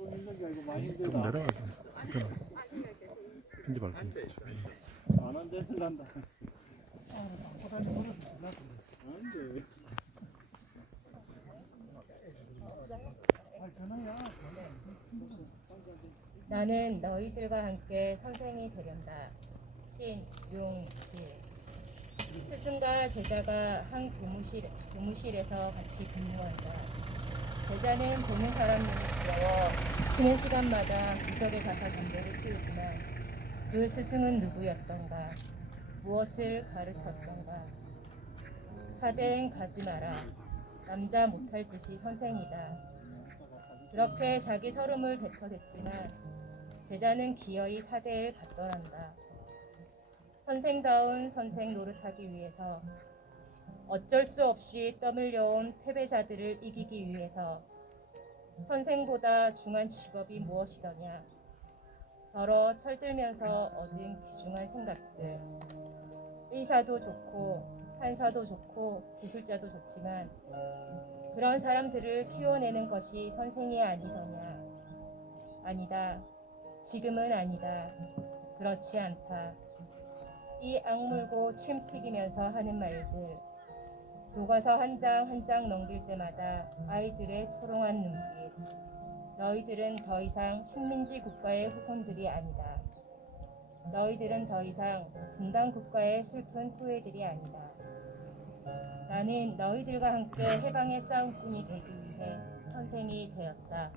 좀 내려가죠. 편집할 때. 안한 데서 난다. 나는 너희들과 함께 선생이 되련다. 신용길. 스승과 제자가 한 교무실에서 같이 근무한다. 제자는 보는 사람 눈이 부러워 쉬는 시간마다 구석에 가서 담배를 피우지만 그 스승은 누구였던가? 무엇을 가르쳤던가? 사대행 가지 마라. 남자 못할 짓이 선생이다. 그렇게 자기 서름을 뱉어댔지만 제자는 기어이 사대를 갔더란다. 선생다운 선생 노릇하기 위해서, 어쩔 수 없이 떠밀려온 패배자들을 이기기 위해서 선생보다 중한 직업이 무엇이더냐. 더러 철들면서 얻은 귀중한 생각들. 의사도 좋고 판사도 좋고 기술자도 좋지만 그런 사람들을 키워내는 것이 선생이 아니더냐. 아니다. 지금은 아니다. 그렇지 않다. 이 악물고 침 튀기면서 하는 말들. 교과서 한 장 한 장 넘길 때마다 아이들의 초롱한 눈빛. 너희들은 더 이상 식민지 국가의 후손들이 아니다. 너희들은 더 이상 분단 국가의 슬픈 후예들이 아니다. 나는 너희들과 함께 해방의 싸움꾼이 되기 위해 선생이 되었다.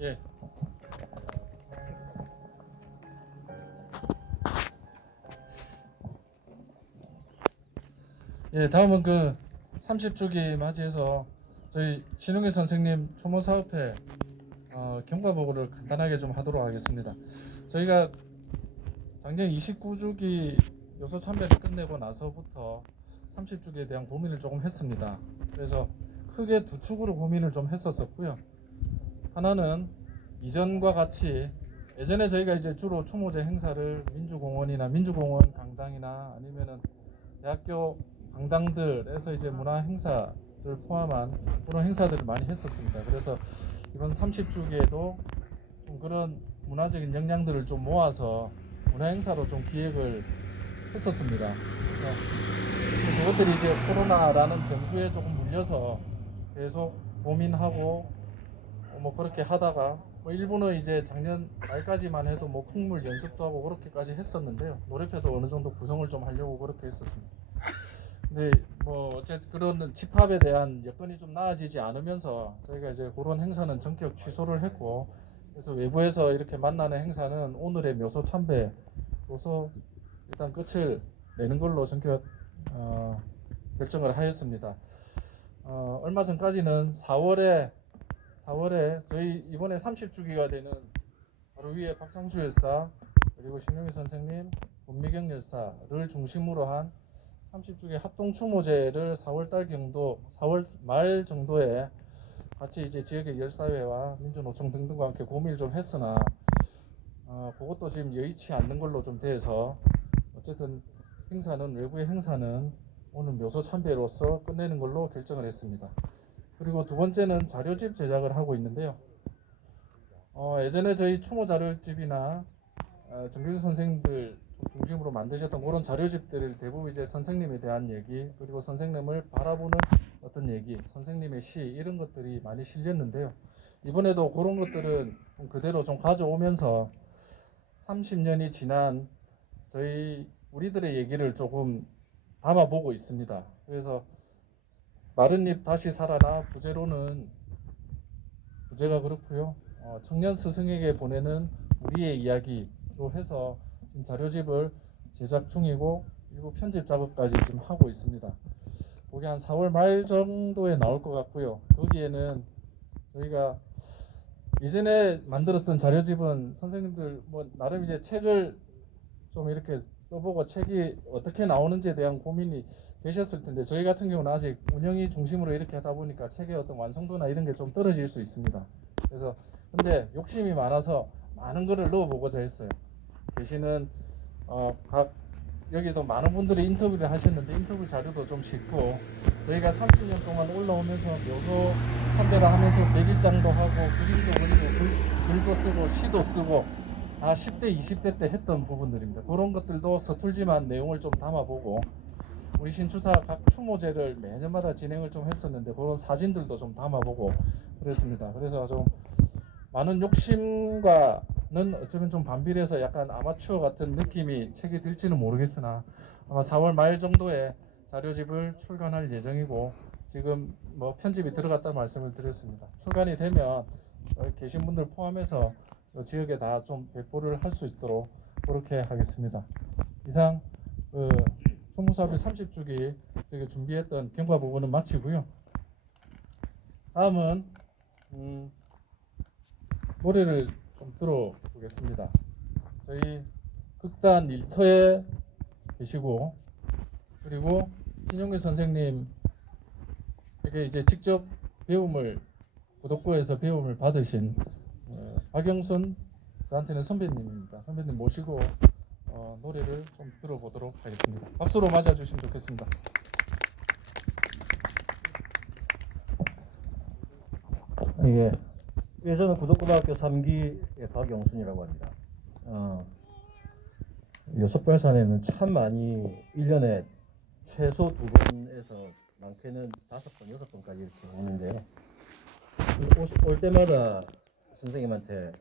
예. 예, 다음은 그 30주기 맞이해서 저희 신웅기 선생님 추모사업회 경과 보고를 간단하게 좀 하도록 하겠습니다. 저희가 작년 29주기 요소 참배를 끝내고 나서부터 30주기에 대한 고민을 조금 했습니다. 그래서 크게 두 축으로 고민을 좀 했었고요. 하나는 이전과 같이 예전에 저희가 이제 주로 추모제 행사를 민주공원이나 민주공원 강당이나 아니면은 대학교 강당들에서 이제 문화 행사를 포함한 그런 행사들을 많이 했었습니다. 그래서 이번 30주기에도 좀 그런 문화적인 역량들을 좀 모아서 문화 행사로 좀 기획을 했었습니다. 그래서 그것들이 이제 코로나라는 변수에 조금 물려서 계속 고민하고 뭐 그렇게 하다가 뭐 일부는 이제 작년 말까지만 해도 뭐 콩물 연습도 하고 그렇게까지 했었는데요. 노래표도 어느 정도 구성을 좀 하려고 그렇게 했었습니다. 근데 뭐 어쨌든 그런 집합에 대한 여건이 좀 나아지지 않으면서 저희가 이제 그런 행사는 전격 취소를 했고, 그래서 외부에서 이렇게 만나는 행사는 오늘의 묘소 참배로서 일단 끝을 내는 걸로 전격 결정을 하였습니다. 얼마 전까지는 4월에 저희 이번에 30주기가 되는 바로 위에 박창수 열사 그리고 신용희 선생님, 권미경 열사를 중심으로 한 30주기 합동추모제를 4월 말 정도에 같이 이제 지역의 열사회와 민주노총 등등과 함께 고민을 좀 했으나 그것도 지금 여의치 않는 걸로 좀 돼서 어쨌든 외부의 행사는 오늘 묘소 참배로서 끝내는 걸로 결정을 했습니다. 그리고 두 번째는 자료집 제작을 하고 있는데요. 예전에 저희 추모 자료집이나 정규직 선생님들 중심으로 만드셨던 그런 자료집들을 대부분 이제 선생님에 대한 얘기, 그리고 선생님을 바라보는 어떤 얘기, 선생님의 시 이런 것들이 많이 실렸는데요. 이번에도 그런 것들은 좀 그대로 좀 가져오면서 30년이 지난 우리들의 얘기를 조금 담아보고 있습니다. 그래서 마른 잎 다시 살아나 부제로는 부제가 그렇고요. 청년 스승에게 보내는 우리의 이야기로 해서 지금 자료집을 제작 중이고 일부 편집 작업까지 지금 하고 있습니다. 그게 한 4월 말 정도에 나올 것 같고요. 거기에는 저희가 이전에 만들었던 자료집은 선생님들 뭐 나름 이제 책을 좀 이렇게 써보고 책이 어떻게 나오는지에 대한 고민이 되셨을 텐데, 저희 같은 경우는 아직 운영이 중심으로 이렇게 하다 보니까 책의 어떤 완성도나 이런 게 좀 떨어질 수 있습니다. 그래서 근데 욕심이 많아서 많은 거를 넣어보고자 했어요. 계시는 각 여기도 많은 분들이 인터뷰를 하셨는데 인터뷰 자료도 좀 싣고 저희가 30년 동안 올라오면서 묘소 선배를 하면서 백일장도 하고 그림도 그리고 글도 쓰고 시도 쓰고 다 10대 20대 때 했던 부분들입니다. 그런 것들도 서툴지만 내용을 좀 담아보고 우리 신추사 각 추모제를 매년마다 진행을 좀 했었는데 그런 사진들도 좀 담아보고 그랬습니다. 그래서 좀 많은 욕심과는 어쩌면 좀 반비례해서 약간 아마추어 같은 느낌이 책이 들지는 모르겠으나 아마 4월 말 정도에 자료집을 출간할 예정이고 지금 뭐 편집이 들어갔다는 말씀을 드렸습니다. 출간이 되면 여기 계신 분들 포함해서 이 지역에 다 좀 배포를 할 수 있도록 그렇게 하겠습니다. 이상 총무사업의 30주기 저희가 준비했던 경과 부분은 마치고요. 다음은 노래를 좀 들어보겠습니다. 저희 극단 일터에 계시고 그리고 신용규 선생님에게 이제 직접 배움을 구독부에서 배움을 받으신 박영순 저한테는 선배님입니다. 선배님 모시고 노래를 좀 들어보도록 하겠습니다. 박수로 맞아주시면 좋겠습니다. 예, 저는 구독고등학교 3기의 박영순이라고 합니다. 요섭발산에는 참 많이 1년에 최소 2번에서 많게는 5번, 6번까지 이렇게 오는데요. 올 때마다 선생님한테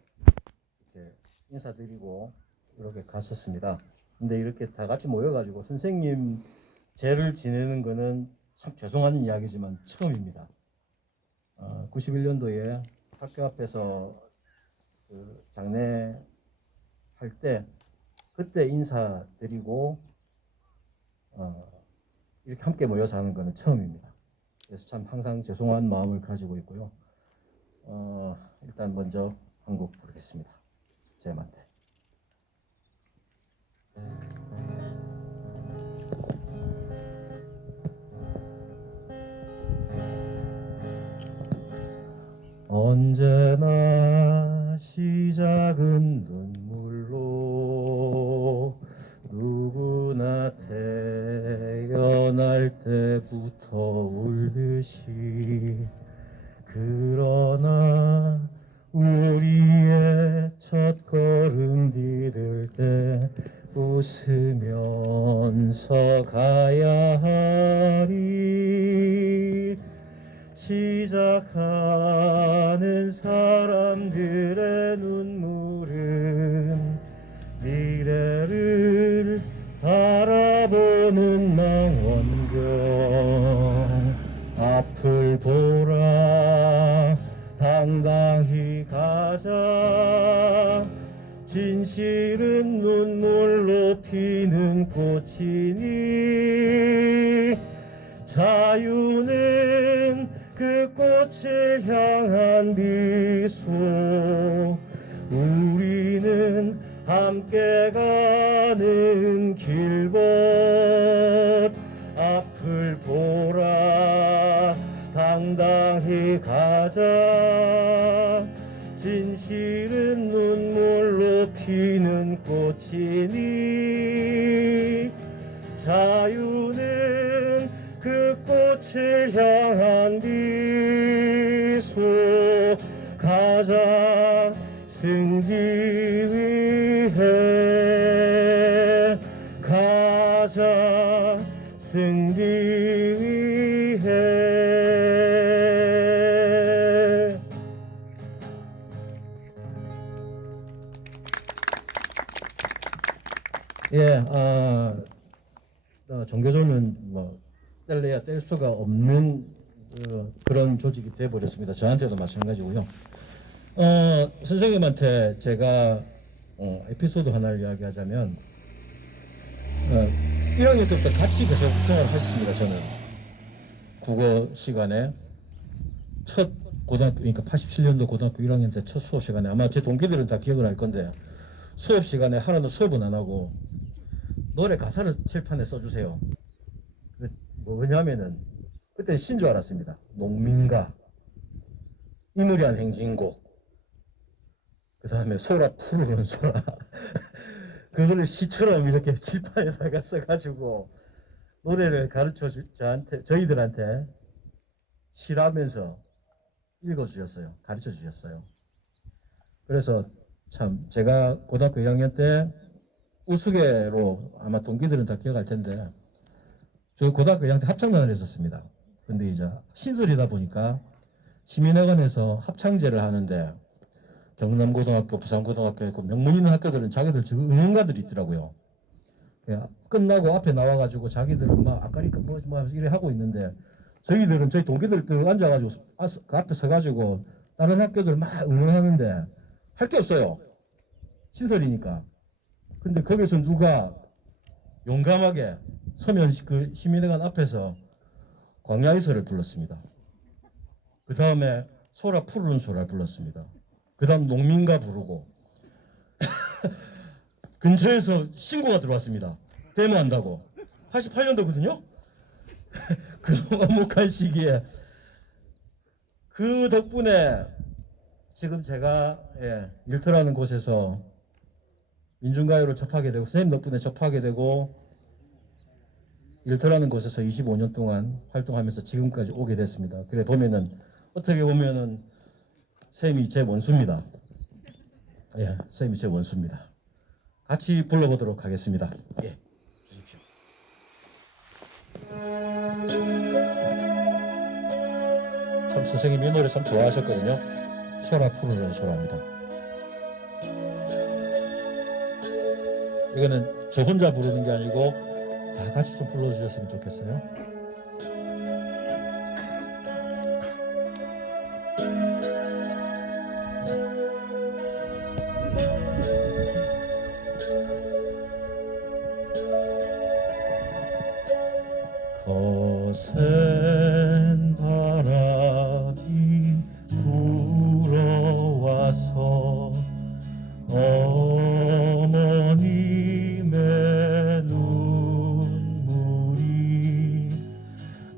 이렇게 인사드리고 이렇게 갔었습니다. 근데 이렇게 다 같이 모여가지고 선생님 제를 지내는 거는 참 죄송한 이야기지만 처음입니다. 91년도에 학교 앞에서 그 장례 할 때 그때 인사드리고 이렇게 함께 모여서 하는 거는 처음입니다. 그래서 참 항상 죄송한 마음을 가지고 있고요. 일단 먼저 한 곡 부르겠습니다. 쌤한테. 언제나 시작은 눈물로 누구나 태어날 때부터 울듯이 그러나 우리의 첫 걸음 디딜 때 웃으면서 가야 하리 시작하는 사람들의 눈물은 미래를 바라보는 망원경 앞을 보라 당당히 가자 진실은 눈물로 피는 꽃이니 자유는 그 꽃을 향한 미소 우리는 함께 가는 길벗 앞을 보라 당당히 가자 진실은 눈물로 피는 꽃이니 자유는 그 꽃을 향한 미소 가자 승리 위해 가자 승리 위해 예, 종교조는 뭐 뗄래야 뗄 수가 없는 그런 조직이 돼버렸습니다. 저한테도 마찬가지고요. 선생님한테 제가 에피소드 하나를 이야기하자면 1학년 때부터 같이 계속 생활하셨습니다. 저는 국어 시간에 첫 고등학교 그러니까 87년도 고등학교 1학년 때 첫 수업 시간에 아마 제 동기들은 다 기억을 할 건데 수업 시간에 하루는 수업은 안 하고 노래 가사를 칠판에 써주세요. 뭐냐면은 그때 신 줄 알았습니다. 농민가, 이무리한 행진곡, 그 다음에 소라 푸르는 소라 그거를 시처럼 이렇게 칠판에다가 써가지고 노래를 저희들한테 실하면서 읽어주셨어요. 가르쳐 주셨어요. 그래서 참 제가 고등학교 1학년 때 우스개로 아마 동기들은 다 기억할 텐데 저 고등학교 1학년 때 합창단을 했었습니다. 근데 이제 신설이다 보니까 시민회관에서 합창제를 하는데 경남고등학교, 부산고등학교 있고 명문 있는 학교들은 자기들 지금 응원가들이 있더라고요. 끝나고 앞에 나와가지고 자기들은 막 아까리까 뭐 이래 하고 있는데 저희들은 저희 동기들 또 앉아가지고 그 앞에 서가지고 다른 학교들 막 응원하는데 할 게 없어요. 신설이니까. 근데 거기서 누가 용감하게 서면 그 시민회관 앞에서 광야이서를 불렀습니다. 그 다음에 소라 푸르른 소라를 불렀습니다. 그 다음 농민가 부르고 근처에서 신고가 들어왔습니다. 데모한다고. 88년도거든요. 그 엄혹한 시기에 그 덕분에 지금 제가 일터라는 곳에서 민중가요를 접하게 되고 선생님 덕분에 접하게 되고 일터라는 곳에서 25년 동안 활동하면서 지금까지 오게 됐습니다. 그래 보면은 어떻게 보면은 선생님이 제 원수입니다. 예, 선생님이 제 원수입니다. 같이 불러보도록 하겠습니다. 예, 주십시오. 참 선생님이 이 노래 참 좋아하셨거든요. 소라 푸르른 소라입니다. 이거는 저 혼자 부르는 게 아니고 다 같이 좀 불러주셨으면 좋겠어요. 거센 바람이 불어와서 어머님의 눈물이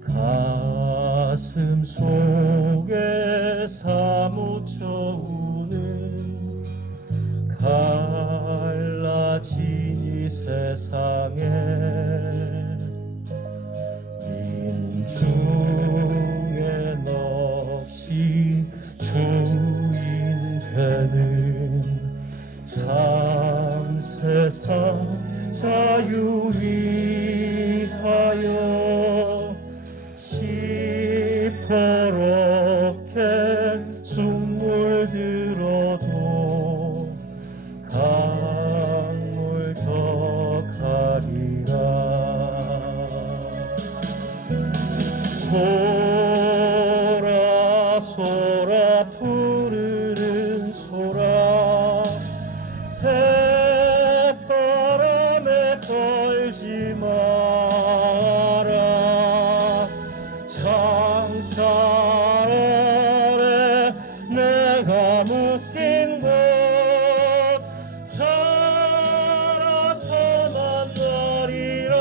가슴 속에 사무쳐 우는 갈라진 이 세상에 민중의 넋이 주인 되는 참 세상 자유 위하여 시퍼렇게 숨물 들어도 강물 져가리라. 소라 소라 푸르른 소라 새바람에 떨지 마라. 창살 아래 내가 묶인 곳 살아서 만나리라.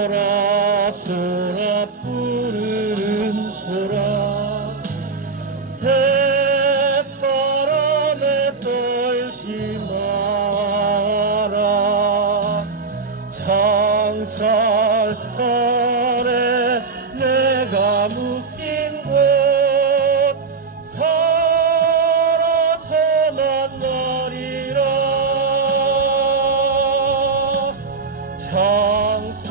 소라 소라 푸르른 소라 새바람에 떨지 마라. 창살 아래 내가 묶인 곳 살아서 만나리라. 창살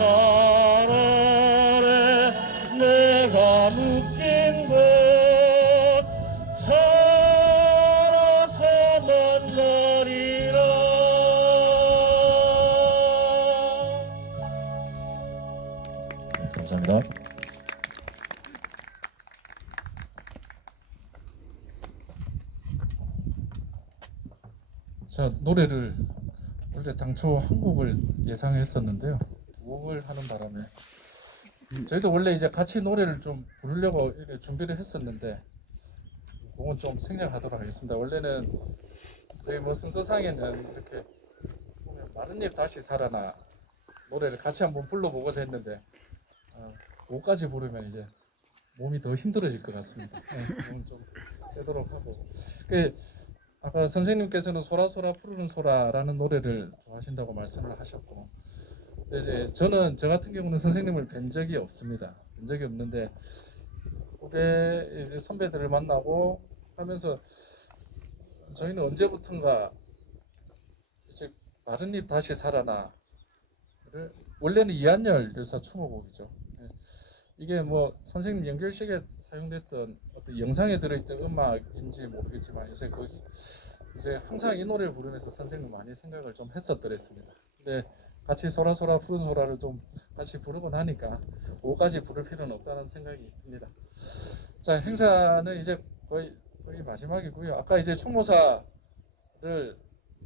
아래 내가 묶인 곳 살아서 만나리라. 감사합니다. 자, 노래를 원래 당초 한 곡을 예상했었는데요. 두 곡을 하는 바람에 저희도 원래 이제 같이 노래를 좀 부르려고 이렇게 준비를 했었는데 그건 좀 생략하도록 하겠습니다. 원래는 저희 뭐 순서상에는 이렇게 보면 마른 잎 다시 살아나 노래를 같이 한번 불러보고자 했는데 그거까지 부르면 이제 몸이 더 힘들어질 것 같습니다. 그건 좀 되도록 하고 그 아까 선생님께서는 소라소라 푸르른 소라라는 노래를 좋아하신다고 말씀을 하셨고 이제 저는 저 같은 경우는 선생님을 뵌 적이 없습니다. 뵌 적이 없는데 후배 이제 선배들을 만나고 하면서 저희는 언제부턴가 이제 마른 잎 다시 살아나를 원래는 이한열 여사 추모곡이죠. 예. 이게 뭐 선생님 연결식에 사용됐던 어떤 영상에 들어있던 음악인지 모르겠지만 요새 거기 이제 항상 이 노래를 부르면서 선생님 많이 생각을 좀 했었더랬습니다. 근데 같이 소라소라 푸른 소라를 좀 같이 부르고 나니까 5까지 부를 필요는 없다는 생각이 듭니다. 자, 행사는 이제 거의 마지막이고요. 아까 이제 총무사를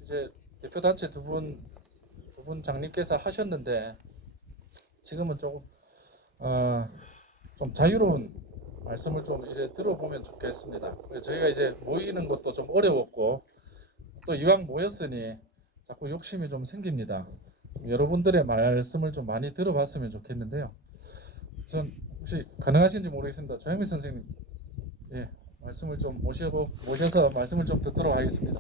이제 대표단체 두 분 장님께서 하셨는데 지금은 조금 좀 자유로운 말씀을 좀 이제 들어보면 좋겠습니다. 저희가 이제 모이는 것도 좀 어려웠고 또 이왕 모였으니 자꾸 욕심이 좀 생깁니다. 여러분들의 말씀을 좀 많이 들어봤으면 좋겠는데요. 전 혹시 가능하신지 모르겠습니다. 조영민 선생님, 예, 말씀을 좀 모셔서 말씀을 좀 듣도록 하겠습니다.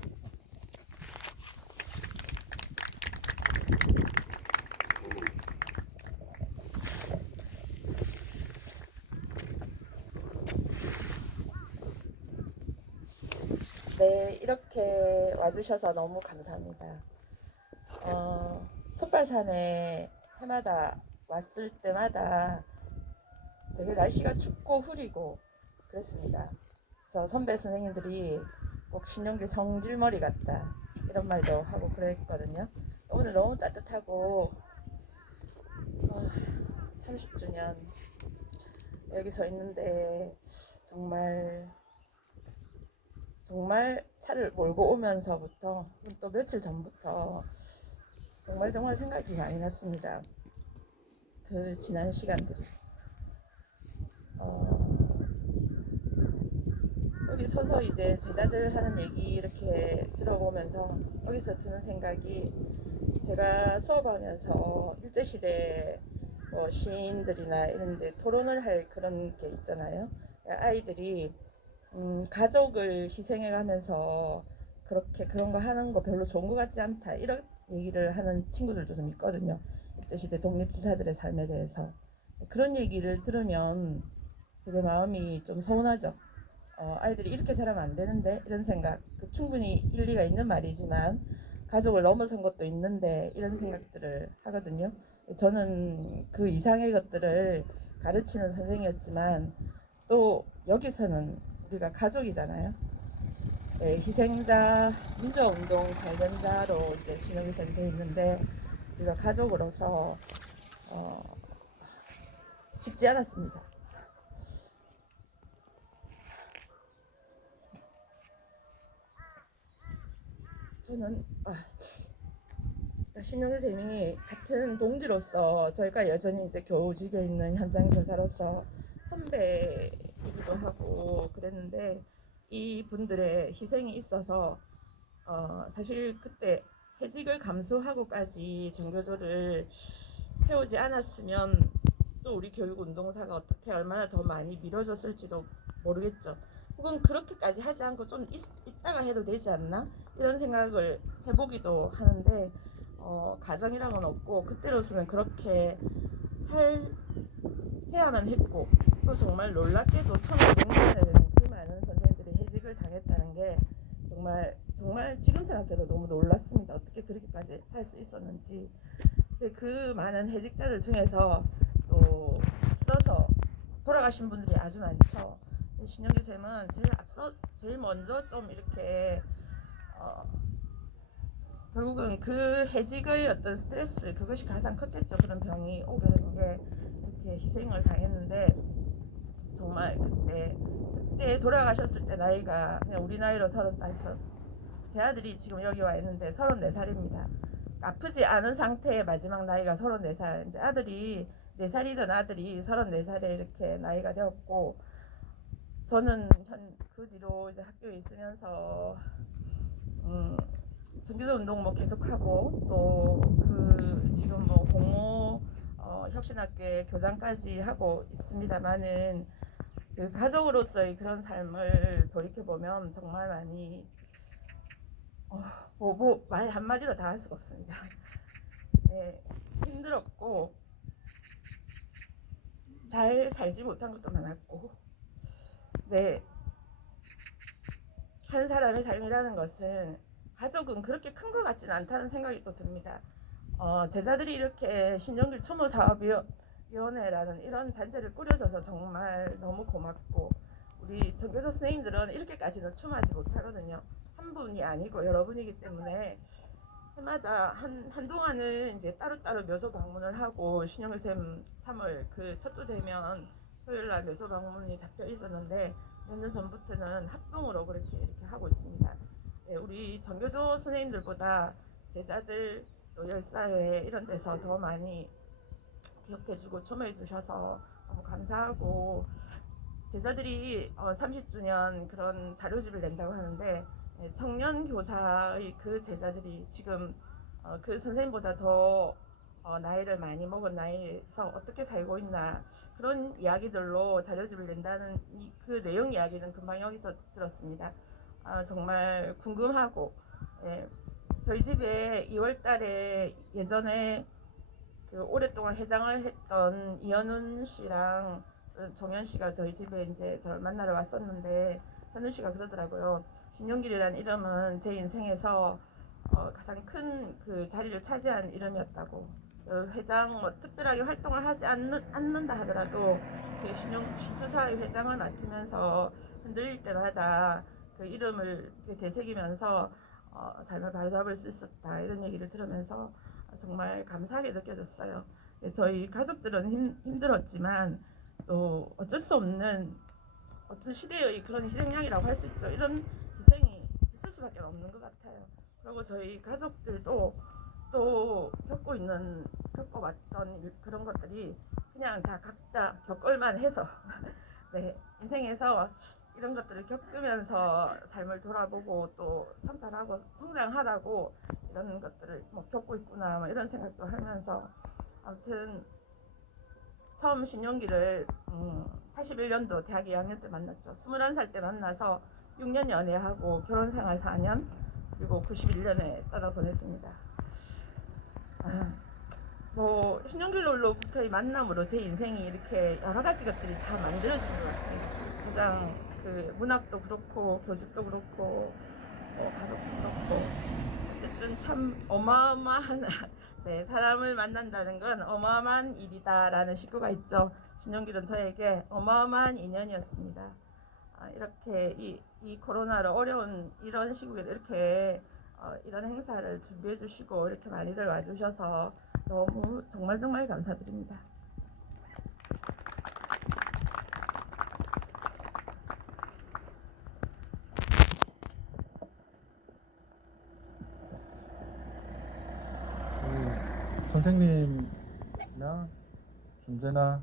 네, 이렇게 와주셔서 너무 감사합니다. 솥발산에 해마다 왔을 때마다 되게 날씨가 춥고 흐리고 그랬습니다. 저 선배 선생님들이 꼭 신용길 성질머리 같다 이런 말도 하고 그랬거든요. 오늘 너무 따뜻하고 30주년 여기 서 있는데 정말 차를 몰고 오면서부터 또 며칠 전부터 정말 생각이 많이 났습니다. 그 지난 시간들이 여기 서서 이제 제자들 하는 얘기 이렇게 들어보면서 여기서 드는 생각이 제가 수업하면서 일제시대 시인들이나 이런데 토론을 할 그런 게 있잖아요. 아이들이 가족을 희생해가면서 그렇게 그런 거 하는 거 별로 좋은 거 같지 않다 이런 얘기를 하는 친구들도 좀 있거든요. 일제시대 독립지사들의 삶에 대해서 그런 얘기를 들으면 되게 마음이 좀 서운하죠. 아이들이 이렇게 살아면 안 되는데 이런 생각 충분히 일리가 있는 말이지만 가족을 넘어선 것도 있는데 이런 생각들을 하거든요. 저는 그 이상의 것들을 가르치는 선생이었지만 또 여기서는 우리가 가족이잖아요. 네, 희생자, 민주화운동 관련자로 이제 신용이 선돼 있는데 우리가 가족으로서 쉽지 않았습니다. 저는 신용 선생님이 같은 동지로서 저희가 여전히 이제 교직에 있는 현장 교사로서 선배이기도 하고 그랬는데 이 분들의 희생이 있어서 사실 그때 해직을 감수하고까지 전교조를 세우지 않았으면 또 우리 교육운동사가 어떻게 얼마나 더 많이 미뤄졌을지도 모르겠죠. 혹은 그렇게까지 하지 않고 좀 이따가 해도 되지 않나 이런 생각을 해보기도 하는데 가정이란 건 없고 그때로서는 그렇게 해야만 했고 또 정말 놀랍게도 1500년에는 그 많은 선생님들이 해직을 당했다는 게 정말 지금 생각해도 너무 놀랍습니다. 어떻게 그렇게까지 할 수 있었는지. 근데 그 많은 해직자들 중에서 또 앞서서 돌아가신 분들이 아주 많죠. 신영기 쌤은 제일 먼저 좀 이렇게 결국은 그 해직의 어떤 스트레스 그것이 가장 컸겠죠. 그런 병이 오게 된 게 이렇게 희생을 당했는데 정말 그때 돌아가셨을 때 나이가 그냥 우리 나이로 35. 제 아들이 지금 여기 와 있는데 34살입니다. 아프지 않은 상태의 마지막 나이가 34살. 이제 아들이 4살이던 아들이 34살에 이렇게 나이가 되었고 저는 그 뒤로 이제 학교에 있으면서 전교조 운동 뭐 계속하고 또 그 지금 뭐 공모 혁신학교의 교장까지 하고 있습니다만은 그 가족으로서의 그런 삶을 돌이켜 보면 정말 많이 말 한마디로 다 할 수가 없습니다. 네, 힘들었고 잘 살지 못한 것도 많았고, 네, 한 사람의 삶이라는 것은 가족은 그렇게 큰 것 같지는 않다는 생각이 또 듭니다. 제자들이 이렇게 신정길 추모사업위원회라는 이런 단체를 꾸려줘서 정말 너무 고맙고, 우리 전교조 선생님들은 이렇게까지는 추모하지 못하거든요. 한 분이 아니고 여러분이기 때문에 해마다 한동안은 이제 따로따로 묘소 방문을 하고, 신영일 쌤 3월 그 첫 주 되면 토요일날 묘소 방문이 잡혀 있었는데 몇 년 전부터는 합동으로 그렇게 이렇게 하고 있습니다. 네, 우리 전교조 선생님들보다 제자들 또 열사회 이런 데서 더 많이 기억해주고 추모해주셔서 너무 감사하고, 제자들이 30주년 그런 자료집을 낸다고 하는데, 청년 교사의 그 제자들이 지금 그 선생님보다 더 나이를 많이 먹은 나이에서 어떻게 살고 있나, 그런 이야기들로 자료집을 낸다는 그 내용 이야기는 금방 여기서 들었습니다. 정말 궁금하고, 예, 저희 집에 2월달에 예전에 그 오랫동안 회장을 했던 이현훈 씨랑 종현 씨가 저희 집에 이제 저를 만나러 왔었는데, 현훈 씨가 그러더라고요. 신용길이라는 이름은 제 인생에서 가장 큰 그 자리를 차지한 이름이었다고. 회장 뭐 특별하게 활동을 하지 않는다 하더라도 그 신추사의 회장을 맡으면서 흔들릴 때마다 그 이름을 되새기면서 삶을 바로잡을 수 있었다, 이런 얘기를 들으면서 정말 감사하게 느껴졌어요. 저희 가족들은 힘들었지만 또 어쩔 수 없는 어떤 시대의 그런 희생양이라고 할 수 있죠. 이런 희생이 있을 수밖에 없는 것 같아요. 그리고 저희 가족들도 또 겪어왔던 그런 것들이 그냥 다 각자 겪을만 해서 네, 인생에서 이런 것들을 겪으면서 삶을 돌아보고 또 성찰하고 성장하라고 이런 것들을 뭐 겪고 있구나, 뭐 이런 생각도 하면서, 아무튼 처음 신용기를 81년도 대학 2학년 때 만났죠. 21살 때 만나서 6년 연애하고 결혼생활 4년, 그리고 91년에 떠나보냈습니다. 뭐 신용길로부터의 만남으로 제 인생이 이렇게 여러 가지 것들이 다 만들어진 것 같아요. 가장 그 문학도 그렇고 교직도 그렇고 가족도 그렇고, 어쨌든 참 어마어마한 네, 사람을 만난다는 건 어마어마한 일이다라는 식구가 있죠. 신용길은 저에게 어마어마한 인연이었습니다. 이렇게 이 코로나로 어려운 이런 시국에 이렇게 이런 행사를 준비해 주시고 이렇게 많이들 와주셔서 너무 정말 감사드립니다. 선생님이나 중재나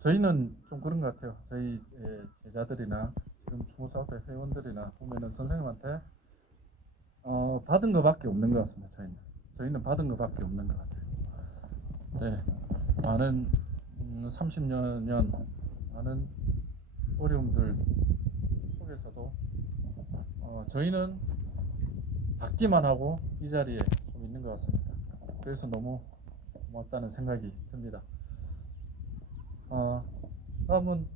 저희는 좀 그런 것 같아요. 저희 제자들이나 지금 추모사업회 회원들이나 보면은 선생님한테 받은 것밖에 없는 것 같습니다. 저희는 받은 것밖에 없는 것 같아요. 네, 많은 30년 많은 어려움들 속에서도 저희는 받기만 하고 이 자리에 좀 있는 것 같습니다. 그래서 너무 고맙다는 생각이 듭니다. 다음은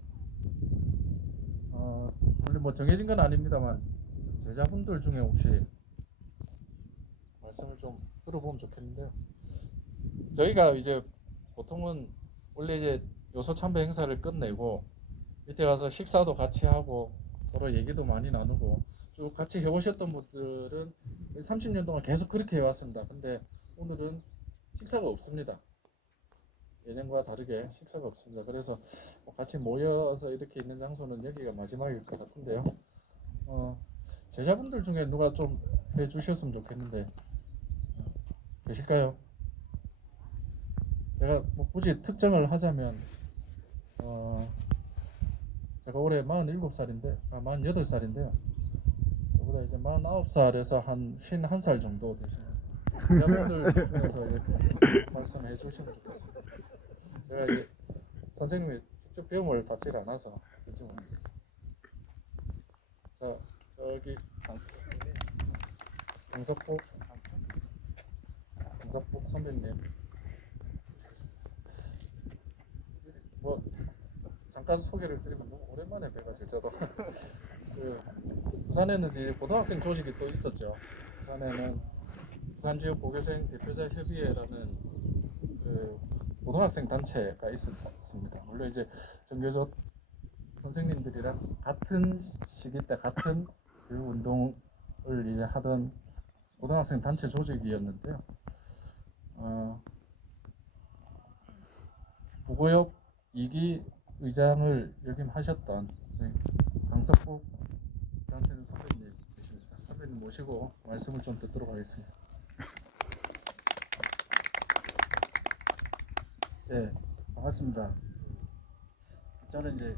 원래 뭐 정해진 건 아닙니다만 제자분들 중에 혹시 말씀을 좀 들어보면 좋겠는데요. 저희가 이제 보통은 원래 이제 요소 참배 행사를 끝내고 밑에 가서 식사도 같이 하고 서로 얘기도 많이 나누고 쭉 같이 해오셨던 분들은 30년 동안 계속 그렇게 해왔습니다. 근데 오늘은 식사가 없습니다. 예전과 다르게 식사가 없습니다. 그래서 같이 모여서 이렇게 있는 장소는 여기가 마지막일 것 같은데요. 제자분들 중에 누가 좀 해주셨으면 좋겠는데 계실까요? 제가 뭐 굳이 특정을 하자면 제가 올해 48살인데요. 저보다 이제 49살에서 한 51살 정도 되시는 제자분들 중에서 이렇게 말씀해 주시면 좋겠습니다. 제가 이제 선생님이 직접 직접 비용을 받지 않아서 어떤지 모르겠습니다. 자, 저기 강석복 선배님, 뭐 잠깐 소개를 드리면 너무 오랜만에 뵈가지고 저도 그 부산에는 이제 고등학생 조직이 또 있었죠. 부산에는 부산지역 고교생 대표자 협의회라는 그 고등학생 단체가 있었습니다. 물론 이제 정교조 선생님들이랑 같은 시기 때 같은 그 운동을 이제 하던 고등학생 단체 조직이었는데요. 부고역 2기 의장을 역임하셨던 강석국 저한테는 선배님 계십니다. 선배님 모시고 말씀을 좀 듣도록 하겠습니다. 네, 반갑습니다. 저는 이제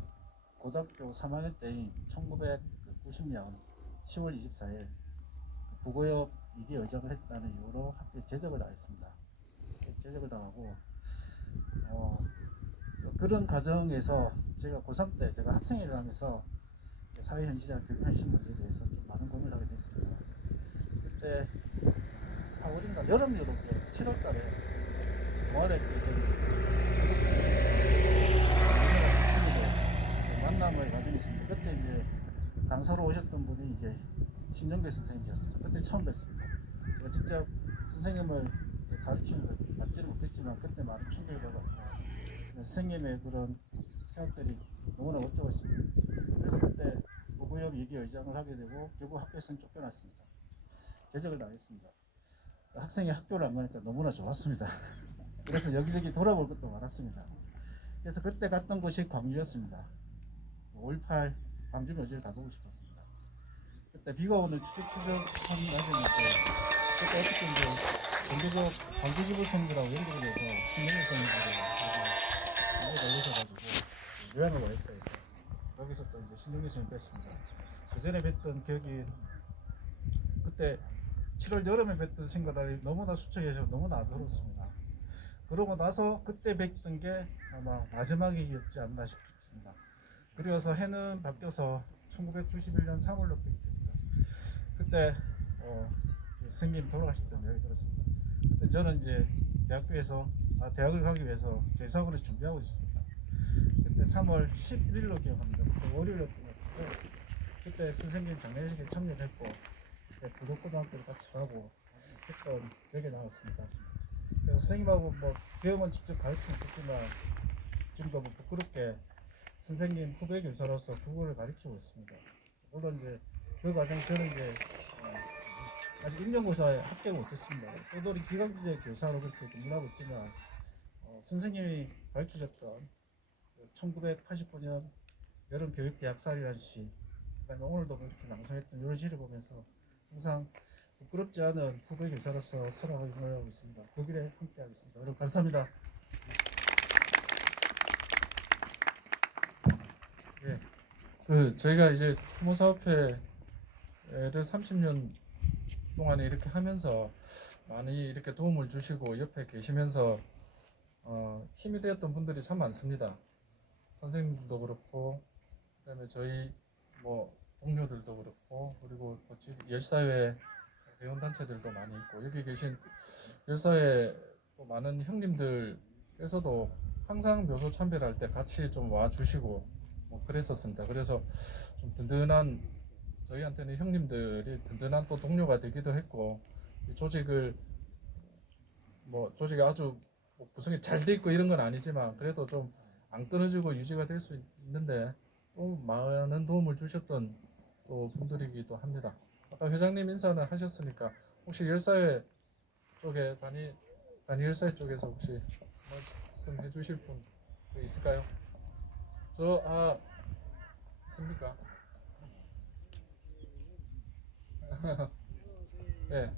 고등학교 3학년 때인 1990년 10월 24일 부고역 2기 의장을 했다는 이유로 학교에 제적을 당했습니다. 제적을 당하고 그런 과정에서 제가 고3 때 제가 학생회를 하면서 사회 현실이나 교육 현실 문제에 대해서 좀 많은 고민을 하게 됐습니다. 그때 4월인가 여름여름에 7월달에 동아대학교에서 만남을 가정했습니다. 그때 이제 강사로 오셨던 분이 이제 신정배 선생님이셨습니다. 그때 처음 뵀습니다. 제가 직접 선생님을 가르치는 걸 받지는 못했지만 그때 많은 충격을 받았고 선생님의 그런 생각들이 너무나 멋쩍었습니다. 그래서 그때 부고역 2기 의장을 하게 되고 결국 학교에서는 쫓겨났습니다. 제적을 당했습니다. 학생이 학교를 안 가니까 너무나 좋았습니다. 그래서 여기저기 돌아볼 것도 많았습니다. 그래서 그때 갔던 곳이 광주였습니다. 5.18 광주 묘지를 가보고 싶었습니다. 그때 비가 오는 추적한 날이었는데 그때 어떻게 이제 전교조 광주지부생들하고 연결이 돼서 신명희 선생님들이 걸리셔가지고 요양을 와 있다 해서 거기서 또 이제 신명희 선생님 뵀습니다. 그 전에 뵀던 기억이 그때 7월 여름에 뵀던 생각들이 너무나 수척해서 너무나 안쓰러웠습니다. 그러고 나서 그때 뵀던 게 아마 마지막이었지 않나 싶습니다. 그리고서 해는 바뀌어서 1991년 3월로 뵙습니다. 그때 선생님 돌아가셨던 이야기 들었습니다. 그때 저는 이제 대학을 가기 위해서 재수학을 준비하고 있었습니다. 그때 3월 11일로 기억합니다. 그때 월요일이었던 것 같아요. 그때 선생님 장례식에 참여했고 부덕고등학교를 같이 가고 했던 기억이 나왔습니다. 그래서 선생님하고 뭐 배움은 직접 가르치면 좋지만 좀 더 부끄럽게 선생님 후배 교사로서 국어를 가르치고 있습니다. 물론 이제 그 과정 저는 이제 아직 임용고사에 합격을 못했습니다. 또돌이 기강제 교사로 그렇게 근무를 하고 있지만 선생님이 가르치셨던 1989년 여름 교육 계약살이라는 시, 그다음에 오늘도 이렇게 낭송했던 여러 시를 보면서 항상 부끄럽지 않은 후배 교사로서 살아가기 노력하고 있습니다. 그 길에 함께하겠습니다. 여러분 감사합니다. 예, 저희가 이제 추모사업회를 30년 동안에 이렇게 하면서 많이 이렇게 도움을 주시고 옆에 계시면서 힘이 되었던 분들이 참 많습니다. 선생님들도 그렇고 그다음에 저희 뭐 동료들도 그렇고 그리고 열사회 회원단체들도 많이 있고 여기 계신 열사회 또 많은 형님들께서도 항상 묘소 참배할 때 같이 좀 와주시고 뭐 그랬었습니다. 그래서 좀 든든한 저희한테는 형님들이 든든한 또 동료가 되기도 했고 이 조직이 아주 뭐 구성이 잘 돼 있고 이런 건 아니지만 그래도 좀 안 끊어지고 유지가 될 수 있는데 또 많은 도움을 주셨던 또 분들이기도 합니다. 아까 회장님 인사는 하셨으니까 혹시 열사회 쪽에 단위 열사회 쪽에서 혹시 말씀해 주실 분 있을까요? 있습니까? 네.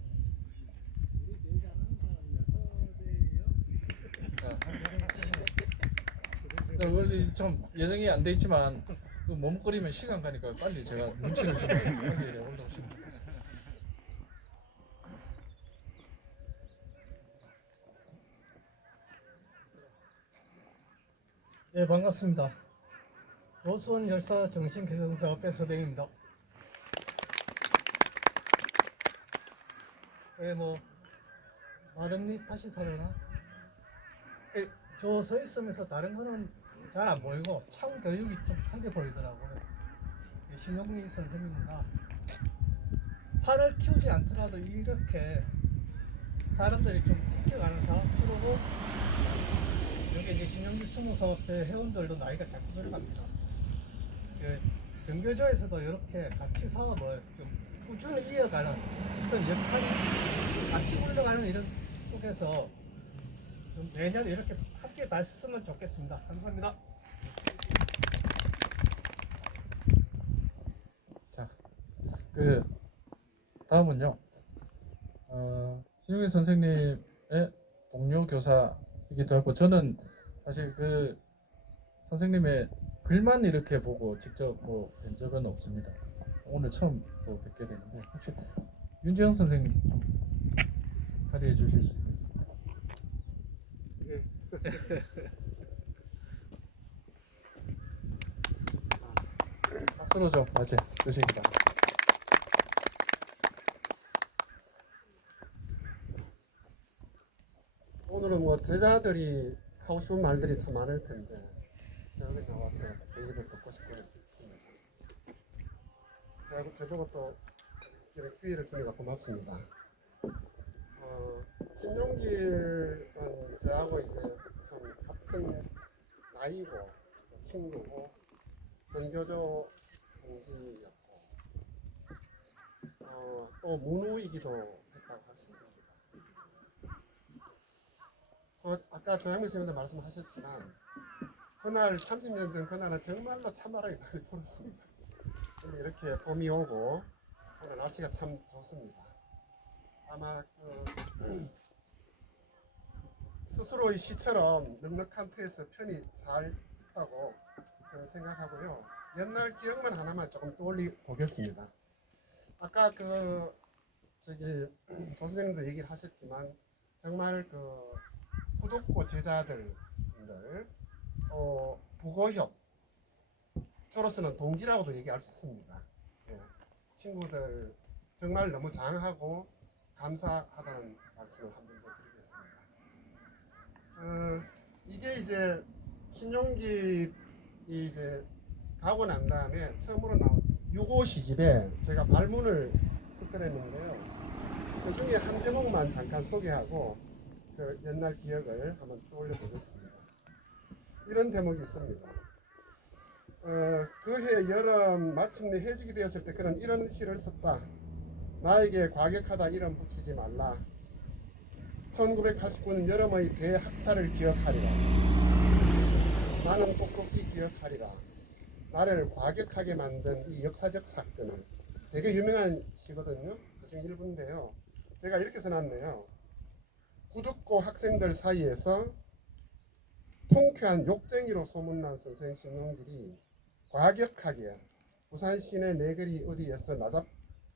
원래 좀 예정이 안 돼 있지만 그 머뭇거리면 시간 가니까 빨리 제가 눈치를 좀 빨리 올라오시면 좋겠습니다. 네, 반갑습니다. 조수원 열사 정신개선사업 배서대입니다. 뭐 말은 다시 살려나? 저 서 있으면서 다른 거는 잘 안 보이고 참 교육이 좀 크게 보이더라고요. 신용기 선생님과 팔을 키우지 않더라도 이렇게 사람들이 좀 지켜가는 사업 그리고 여기 이제 신용기 추모사업회 회원들도 나이가 자꾸 들어갑니다. 정교조에서도 이렇게 같이 사업을 좀 꾸준히 이어가는 어떤 역할이 같이 굴러가는 이런 속에서 좀 매년 이렇게 함께 봤으면 좋겠습니다. 감사합니다. 자, 그 다음은요. 신용희 선생님의 동료 교사이기도 하고 저는 사실 그 선생님의 글만 이렇게 보고 직접 뵌 적은 없습니다. 오늘 처음 또 뵙게 되는데 혹시 윤지영 선생님 좀 자리해 주실 수 있겠습니까? 박수로 좀 맞이 주시기 바랍니다. 오늘은 뭐 제자들이 하고 싶은 말들이 참 많을 텐데 제자들이 나와서 그 얘기도 듣고 싶고 했습니다. 저보고 또 이런 기회를 주니까 고맙습니다. 신용길은 저하고 이제 참 같은 나이고 친구고 전교조 동지였고 또 문우이기도 했다고 할 수 있습니다. 아까 조양미 선생님도 말씀하셨지만 그날 30년 전 그날은 정말로 찬바람이 많이 불었습니다. 근데 이렇게 봄이 오고 오늘 날씨가 참 좋습니다. 아마 스스로의 시처럼 넉넉한 터에서 편히 잘 있다고 저는 생각하고요. 옛날 기억만 하나만 조금 떠올리 보겠습니다. 아까 조 선생님도 얘기를 하셨지만 정말 구독고 제자들 부고협 저로서는 동지라고도 얘기할 수 있습니다. 예, 친구들 정말 너무 장하고 감사하다는 말씀을 한 번 더 드리겠습니다. 이게 이제 신용기 이제 가고 난 다음에 처음으로 나온 6호 시집에 제가 발문을 섞어냈는데요. 그 중에 한 대목만 잠깐 소개하고 그 옛날 기억을 한번 떠올려 보겠습니다. 이런 대목이 있습니다. 그해 여름 마침내 해지게 되었을 때 그는 이런 시를 썼다. 나에게 과격하다 이름 붙이지 말라. 1989년 여름의 대학살을 기억하리라. 나는 똑똑히 기억하리라. 나를 과격하게 만든 이 역사적 사건을. 되게 유명한 시거든요. 그중 일부인데요. 제가 이렇게 써놨네요. 구듣고 학생들 사이에서 통쾌한 욕쟁이로 소문난 선생 신용길이 과격하게 부산 시내 내거리 어디에서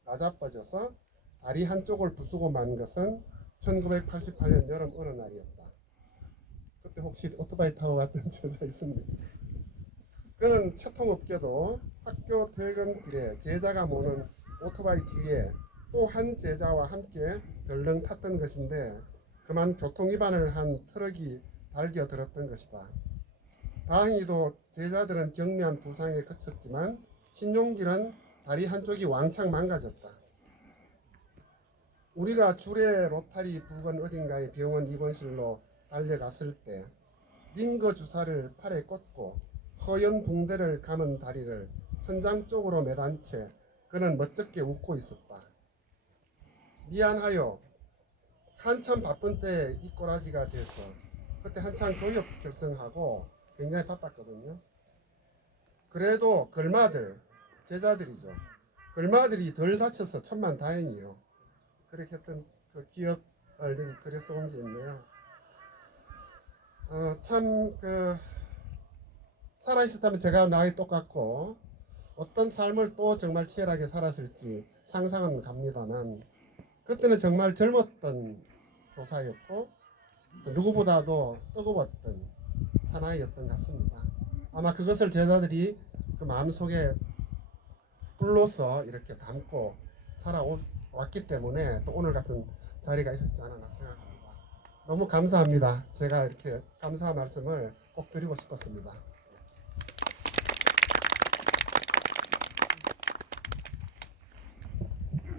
나자빠져서 다리 한쪽을 부수고 만 것은 1988년 여름 어느 날이었다. 그때 혹시 오토바이 타고 갔던 제자 있습니까? 그는 채통없게도 학교 퇴근길에 제자가 모는 오토바이 뒤에 또 한 제자와 함께 덜렁 탔던 것인데 그만 교통위반을 한 트럭이 달겨들었던 것이다. 다행히도 제자들은 경미한 부상에 그쳤지만 신용길은 다리 한쪽이 왕창 망가졌다. 우리가 주례 로타리 부근 어딘가의 병원 입원실로 달려갔을 때 링거 주사를 팔에 꽂고 허연 붕대를 감은 다리를 천장 쪽으로 매단 채 그는 멋쩍게 웃고 있었다. 미안하여. 한참 바쁜 때에 이 꼬라지가 돼서 그때 한참 교육 결성하고 굉장히 바빴거든요. 그래도 걸마들 제자들이죠. 걸마들이 덜 다쳐서 천만 다행이에요. 그렇게 했던 그 기억을 여기 그래서 온 게 있네요. 살아있었다면 제가 나이 똑같고 어떤 삶을 또 정말 치열하게 살았을지 상상은 갑니다만 그때는 정말 젊었던 교사였고 누구보다도 뜨거웠던 사나이였던 것 같습니다. 아마 그것을 제자들이 그 마음속에 뿔로서 이렇게 담고 살아왔기 때문에 또 오늘 같은 자리가 있었지 않았나 생각합니다. 너무 감사합니다. 제가 이렇게 감사한 말씀을 꼭 드리고 싶었습니다.